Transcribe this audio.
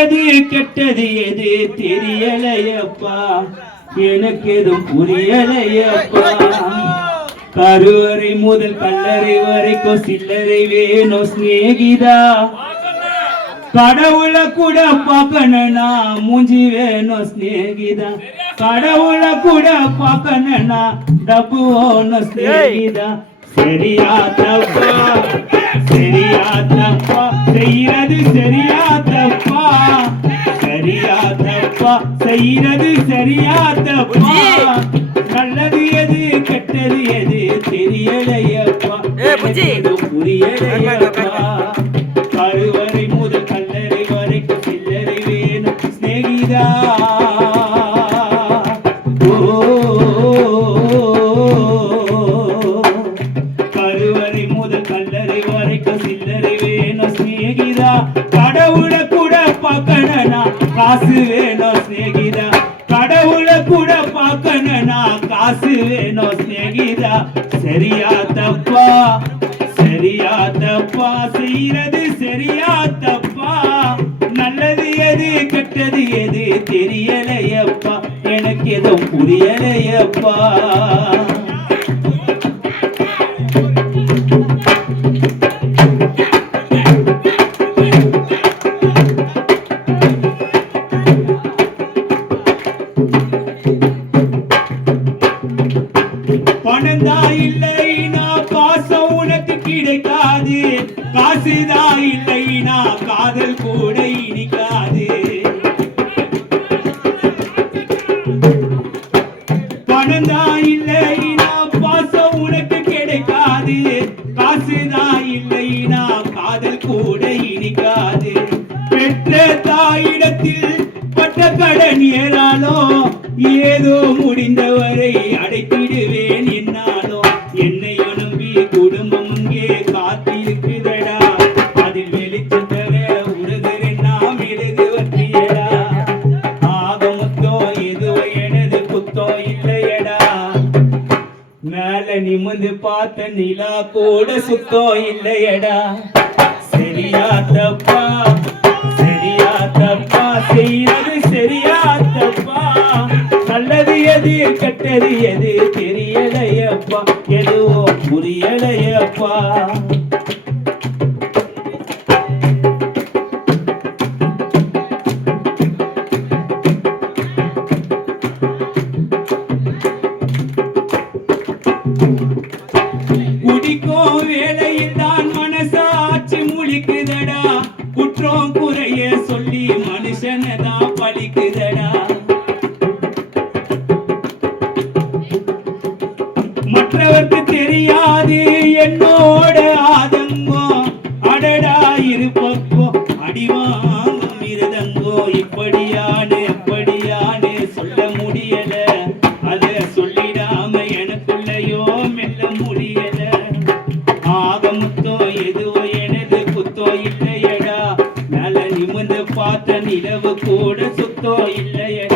எது கெட்டது எது தெரியலையப்பா எனக்கு எதுவும் புரியலையப்பா கருவறை முதல் கல்லறை வரைக்கும் சில்லறை வேணும் சிநேகிதா கடவுளை கூட பார்க்கணும்னா மூஞ்சி வேணும் சிநேகிதா கடவுளை கூட பார்க்கணும்னா டப்பு வேணும் சிநேகிதா சரியா தப்பா செய்யறது சரியா தப்பா செய்யறது சரியா தப்பா நல்லது எது கெட்டது எது தெரியலையப்பா புரியலையப்பா கருவறை முதல் கல்லறை வரைக்கும் சில்லறை வேணும் சிநேகிதா கருவறை முதல் கல்லறை வரைக்கும் சில்லறை வேணும் சிநேகிதா கடவுளை கூட பார்க்கணும்னா காசு வேணும் சிநேகிதா கடவுளை கூட பார்க்கணும்னா காசு வேணும் சிநேகிதா சரியா தப்பா செய்யறது சரியா தப்பா நல்லது எது கெட்டது எது தெரியலையப்பா எனக்கு எதுவும் புரியலையப்பா பணந்தா இல்லைனா பாசம் உனக்கு கிடைக்காது காசுதா இல்லைனா காதல் கூட இனிக்காது பணந்தா இல்லைனா பாசம் உனக்கு கிடைக்காது காசுதா இல்லைனா காதல் கூட இனிக்காது பெற்ற தாயிடத்தில் பட்ட கடன் ஏறாலோ ஏதோ முடிந்தவரை அடைத்திடுவேன் என்னாலோ என்னை நம்பி குடும்பம் இங்கே காத்திருக்குதடா அதில் வெளிச்சம் தர உருகிறேன் நாம் எழுது வற்றியடா ஆகமத்தோ எதுவோ எனது குத்தோ இல்லையடா மேல நிமிந்து பார்த்த நிலா கூட சுத்தோ இல்லையடா சரியா தப்பா செய்யறது சரியா தப்பா நல்லது எது கெட்டது எது தெரியலையப்பா எதுவோ புரியலையப்பா குடிக்கும் வேலையில் தான் மனசாட்சி முழிக்குதடா குற்றம் குறைய சொல்லி மனுஷனதான் பழிக்குதடா மற்றவர்க்கு தெரியாது என்னோட ஆதங்கோ அடடா இருப்பப்போ அடிவாங்கும் இருதங்கோ இப்படியானு அப்படியானு சொல்ல முடியல அத சொல்லிடாம எனக்குள்ளையோ மெல்ல முடியல ஆகமுத்தோ எதுவோ எனது குத்தோ இல்லையடா நல்ல நிமிர்ந்து பார்த்த நிலவு கூட சுத்தோ இல்லையடா